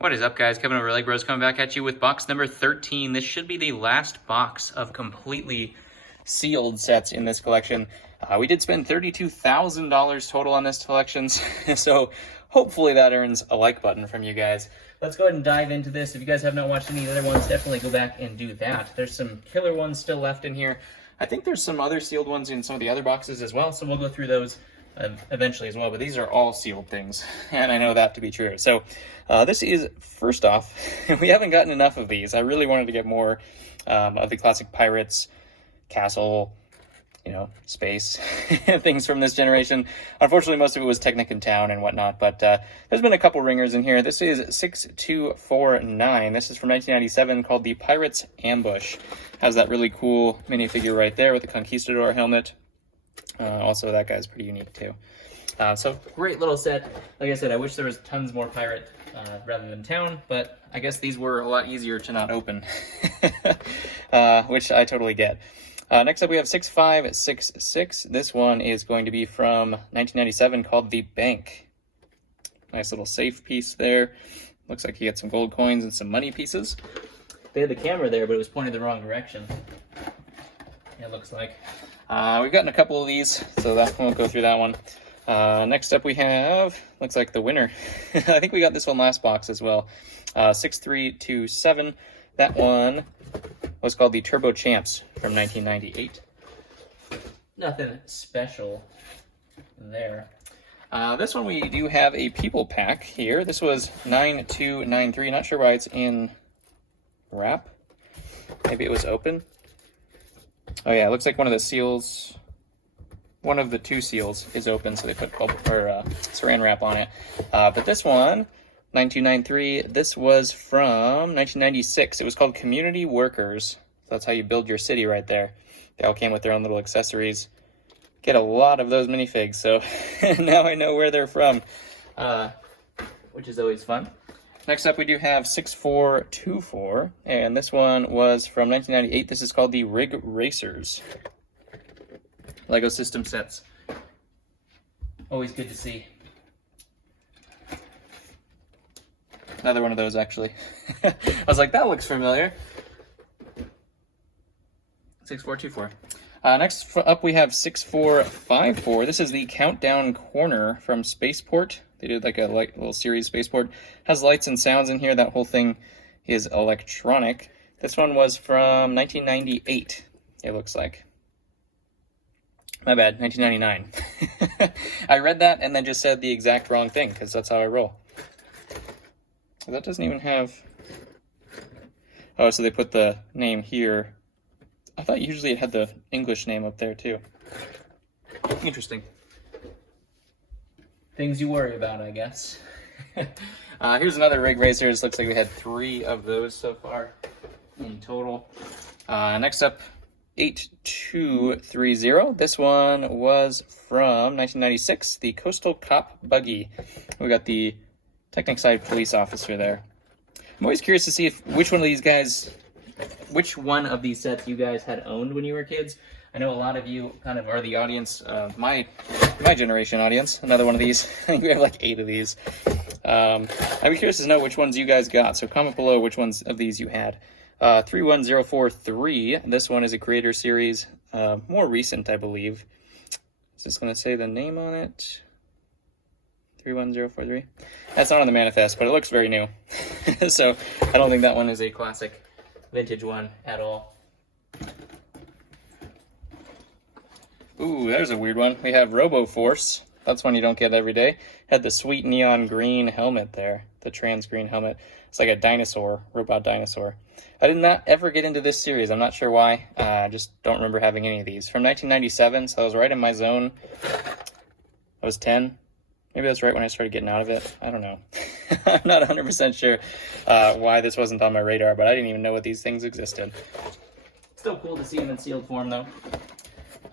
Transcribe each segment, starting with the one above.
What is up, guys? Kevin over at Legbros coming back at you with box number 13. This should be the last box of completely sealed sets in this collection. We did spend $32,000 total on this collection, so hopefully that earns a like button from you guys. Let's go ahead and dive into this. If you guys have not watched any of the other ones, definitely go back and do that. There's some killer ones still left in here. I think there's some other sealed ones in some of the other boxes as well, so we'll go through those eventually as well, but these are all sealed things, and I know that to be true. So this is, first off, we haven't gotten enough of these. I really wanted to get more of the classic Pirates, Castle, space things from this generation. Unfortunately, most of it was Technic in Town and whatnot, but there's been a couple ringers in here. This is 6249. This is from 1997, called the Pirates Ambush. Has that really cool minifigure right there with the Conquistador helmet. Also, that guy's pretty unique too. So great little set. Like I said, I wish there was tons more pirate rather than town, but I guess these were a lot easier to not open, which I totally get. Next up, we have 6566. This one is going to be from 1997, called the Bank. Nice little safe piece there. Looks like you get some gold coins and some money pieces. They had the camera there, but it was pointed the wrong direction. It looks like. We've gotten a couple of these, so that won't go through that one. Next up we have, looks like the winner. I think we got this one last box as well. 6327. That one was called the Turbo Champs from 1998. Nothing special there. This one we do have a people pack here. This was 9293. Not sure why it's in wrap. Maybe it was open. Oh yeah, it looks like one of the seals, one of the two seals is open, so they put saran wrap on it. But this one, 9293, this was from 1996. It was called Community Workers. So that's how you build your city right there. They all came with their own little accessories. Get a lot of those minifigs, so now I know where they're from, which is always fun. Next up, we do have 6424, and this one was from 1998. This is called the Rig Racers. Lego system sets. Always good to see. Another one of those, actually. I was like, that looks familiar. 6424. Next up, we have 6454. This is the Countdown Corner from Spaceport. They did like a little series, Spaceport. Has lights and sounds in here. That whole thing is electronic. This one was from 1998, it looks like. My bad, 1999. I read that and then just said the exact wrong thing, because that's how I roll. That doesn't even have... Oh, so they put the name here. I thought usually it had the English name up there, too. Interesting. Things you worry about, I guess. Here's another Rig Racers. Looks like we had 3 of those so far in total. Next up, 8230. This one was from 1996, the Coastal Cop Buggy. We got the Technic Side police officer there. I'm always curious to see which one of these sets you guys had owned when you were kids. I know a lot of you kind of are the audience, my generation audience. Another one of these. I think we have like 8 of these. I'd be curious to know which ones you guys got. So comment below which ones of these you had. 31043. This one is a creator series, more recent, I believe. Is this going to say the name on it? 31043. That's not on the manifest, but it looks very new. So I don't think that one is a classic vintage one at all. Ooh, there's a weird one. We have Robo Force. That's one you don't get every day. Had the sweet neon green helmet there. The trans green helmet. It's like a dinosaur, robot dinosaur. I did not ever get into this series. I'm not sure why. I just don't remember having any of these. From 1997, so I was right in my zone. I was 10. Maybe that's right when I started getting out of it. I don't know. I'm not 100% sure why this wasn't on my radar, but I didn't even know what these things existed. Still cool to see them in sealed form, though.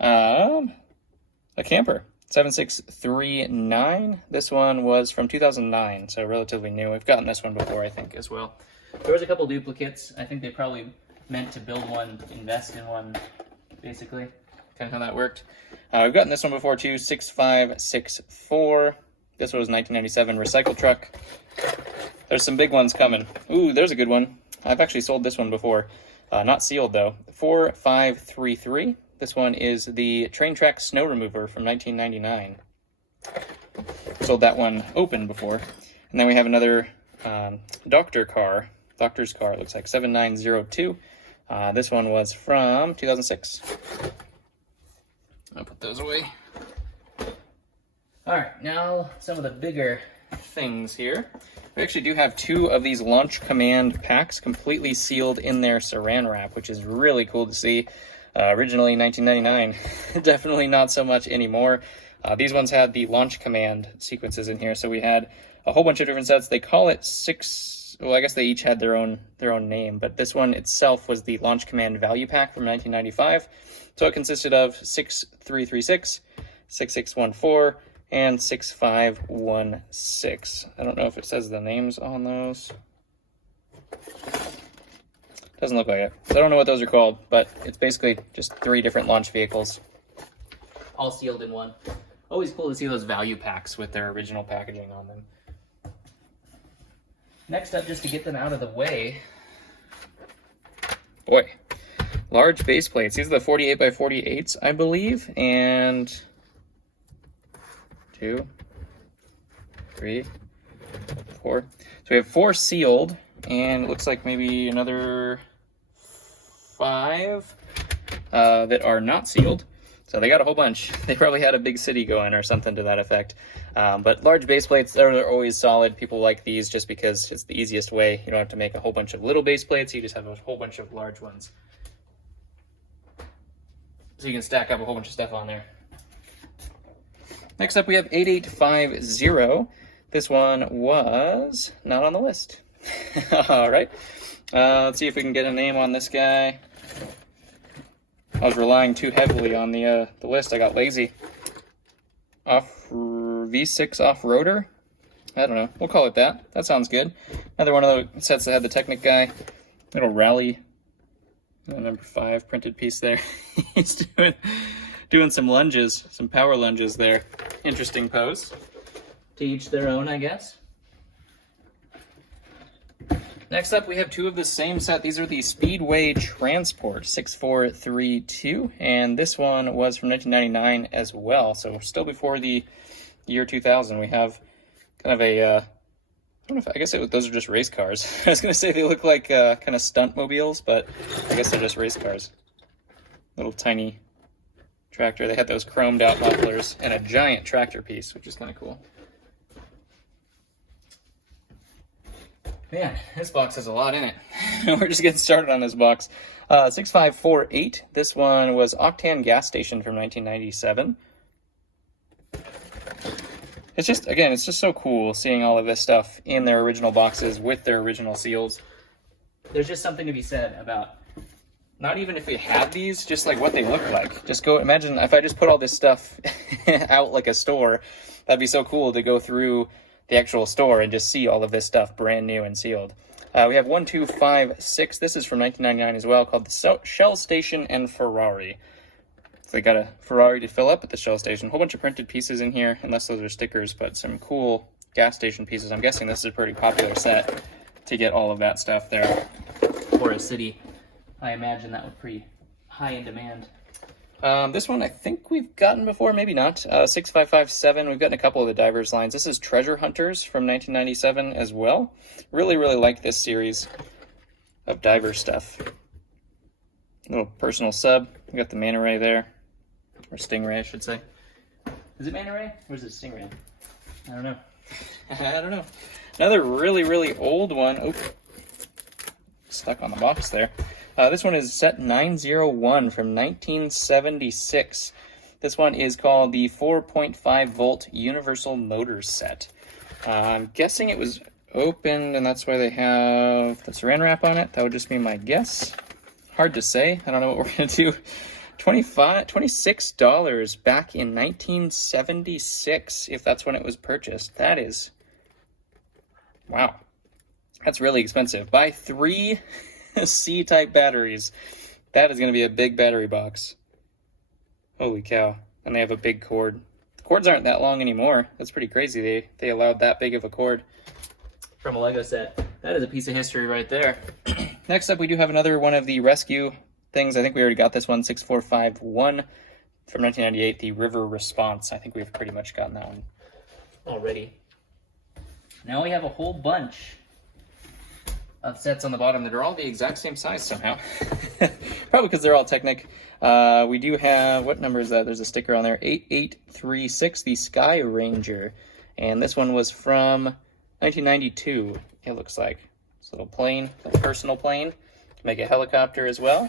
A camper, 7639. This one was from 2009, so relatively new. We've gotten this one before, I think, as well. There was a couple duplicates. I think they probably meant to build one, invest in one, basically. Kind of how that worked. We've gotten this one before, too, 6564. This was 1997 recycle truck. There's some big ones coming. Ooh, there's a good one. I've actually sold this one before. Not sealed, though. 4533. This one is the Train Track Snow Remover from 1999. Sold that one open before. And then we have another doctor's car, it looks like, 7902. This one was from 2006. I'll put those away. All right, now some of the bigger things here. We actually do have 2 of these Launch Command packs completely sealed in their saran wrap, which is really cool to see. Originally 1999, definitely not so much anymore. These ones had the Launch Command sequences in here, so we had a whole bunch of different sets. They call it 6. Well, I guess they each had their own name, but this one itself was the Launch Command Value Pack from 1995. So it consisted of 6336, 6614, and 6516. I don't know if it says the names on those. Doesn't look like it. So I don't know what those are called, but it's basically just 3 different launch vehicles, all sealed in one. Always cool to see those value packs with their original packaging on them. Next up, just to get them out of the way, boy, large base plates. These are the 48 by 48s, I believe, and 2, 3, 4. So we have 4 sealed, and it looks like maybe another 5 that are not sealed. So they got a whole bunch. They probably had a big city going or something to that effect. But large base plates, they're always solid. People like these just because it's the easiest way. You don't have to make a whole bunch of little base plates. You just have a whole bunch of large ones. So you can stack up a whole bunch of stuff on there. Next up, we have 8850. This one was not on the list. All right. Let's see if we can get a name on this guy. I was relying too heavily on the list. I got lazy. V6 off-roader? I don't know. We'll call it that. That sounds good. Another one of the sets that had the Technic guy. Little rally. Number 5 printed piece there. He's doing some lunges, some power lunges there. Interesting pose. To each their own, I guess. Next up, we have 2 of the same set. These are the Speedway Transport 6432, and this one was from 1999 as well, so still before the year 2000. We have kind of a, I don't know if, I guess those are just race cars. I was going to say they look like kind of stunt mobiles, but I guess they're just race cars. Little tiny tractor. They had those chromed out mufflers and a giant tractor piece, which is kind of cool. Man, this box has a lot in it. We're just getting started on this box. 6548. This one was Octan Gas Station from 1997. It's just, again, it's just so cool seeing all of this stuff in their original boxes with their original seals. There's just something to be said about, not even if we had these, just like what they look like. Just go, imagine if I just put all this stuff out like a store, that'd be so cool to go through the actual store and just see all of this stuff brand new and sealed. We have 1256. This is from 1999 as well, called the Shell Station and Ferrari. So they got a Ferrari to fill up at the Shell Station. A whole bunch of printed pieces in here, unless those are stickers, but some cool gas station pieces. I'm guessing this is a pretty popular set to get all of that stuff there for a city. I imagine that was pretty high in demand. This one I think we've gotten before, maybe not. 6557, we've gotten a couple of the divers lines. This is Treasure Hunters from 1997 as well. Really, really like this series of diver stuff. Little personal sub. We got the manta ray there, or stingray, I should say. Is it manta ray or is it stingray? I don't know. I don't know. Another really, really old one. Oop. Stuck on the box there. This one is set 901 from 1976. This one is called the 4.5 volt Universal Motors set. I'm guessing it was opened and that's why they have the saran wrap on it. That would just be my guess. Hard to say. I don't know what we're going to do. $26 back in 1976, if that's when it was purchased. That is, wow. That's really expensive. Buy 3 C-type batteries. That is going to be a big battery box. Holy cow. And they have a big cord. The cords aren't that long anymore. That's pretty crazy. They allowed that big of a cord. from a Lego set. That is a piece of history right there. Next up, we do have another one of the rescue things. I think we already got this one, 6451 from 1998, the River Response. I think we've pretty much gotten that one already. Now we have a whole bunch of sets on the bottom that are all the exact same size somehow. Probably because they're all Technic. We do have, what number is that? There's a sticker on there, 8836, the Sky Ranger. And this one was from 1992, it looks like. It's a little plane, a personal plane. Can make a helicopter as well.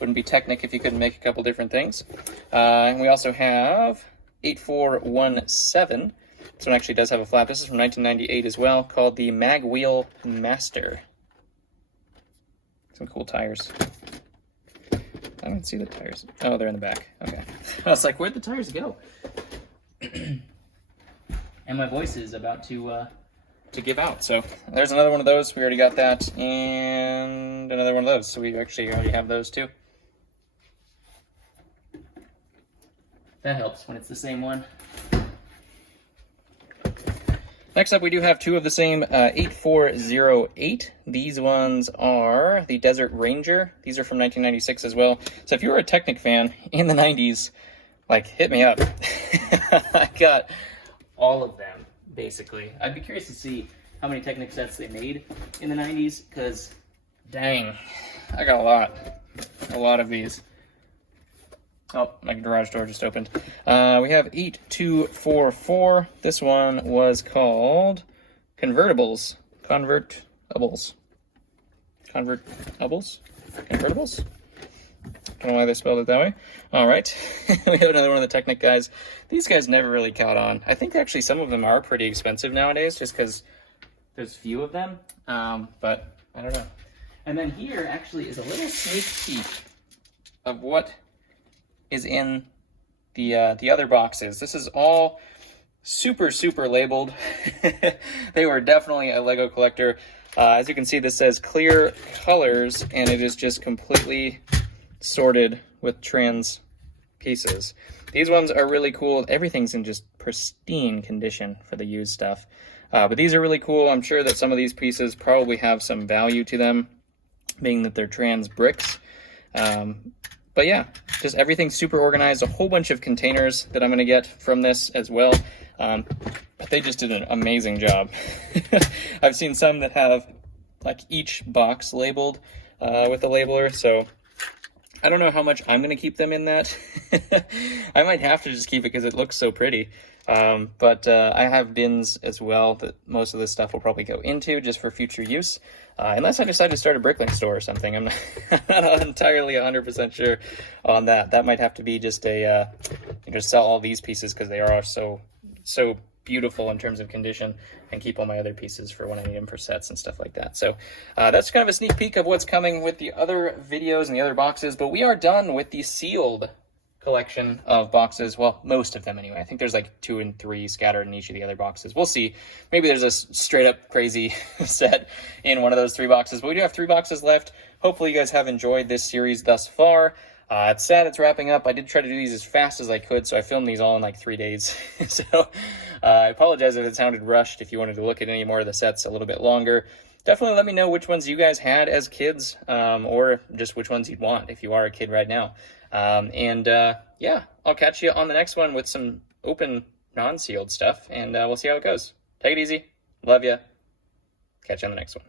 Wouldn't be Technic if you couldn't make a couple different things. And we also have 8417. This one actually does have a flap. This is from 1998 as well, called the Magwheel Master. Some cool tires. I don't see the tires. Oh, they're in the back. Okay. I was like, where'd the tires go? And my voice is about to give out. So there's another one of those. We already got that. And another one of those. So we actually already have those too. That helps when it's the same one. Next up, we do have two of the same 8408. These ones are the Desert Ranger. These are from 1996 as well. So if you were a Technic fan in the 90s, like, hit me up. I got all of them, basically. I'd be curious to see how many Technic sets they made in the 90s, because, dang, I got a lot of these. Oh, my garage door just opened. We have 8244. This one was called Convertibles. Convertibles. Convertibles? Don't know why they spelled it that way. All right. We have another one of the Technic guys. These guys never really caught on. I think actually some of them are pretty expensive nowadays just because there's few of them. But I don't know. And then here actually is a little sneak peek of what is in the other boxes. This is all super labeled. They were definitely a Lego collector. As you can see, this says clear colors, and it is just completely sorted with trans pieces. These ones are really cool. Everything's in just pristine condition for the used stuff. But these are really cool. I'm sure that some of these pieces probably have some value to them, being that they're trans bricks. But yeah, just everything's super organized. A whole bunch of containers that I'm going to get from this as well. But they just did an amazing job. I've seen some that have like each box labeled with a labeler. So I don't know how much I'm going to keep them in that. I might have to just keep it because it looks so pretty. But I have bins as well that most of this stuff will probably go into just for future use. Unless I decide to start a bricklink store or something. I'm not entirely 100% sure on that. That might have to be just a, just sell all these pieces because they are so beautiful in terms of condition, and keep all my other pieces for when I need them for sets and stuff like that. So that's kind of a sneak peek of what's coming with the other videos and the other boxes, but we are done with the sealed collection of boxes. Well, most of them anyway. I think there's like 2 and 3 scattered in each of the other boxes. We'll see. Maybe there's a straight up crazy set in one of those 3 boxes, but we do have 3 boxes left. Hopefully you guys have enjoyed this series thus far. It's sad it's wrapping up. I did try to do these as fast as I could, so I filmed these all in like 3 days. So I apologize if it sounded rushed. If you wanted to look at any more of the sets a little bit longer, definitely let me know which ones you guys had as kids, or just which ones you'd want if you are a kid right now. Yeah, I'll catch you on the next one with some open, non-sealed stuff, and we'll see how it goes. Take it easy. Love ya. Catch you on the next one.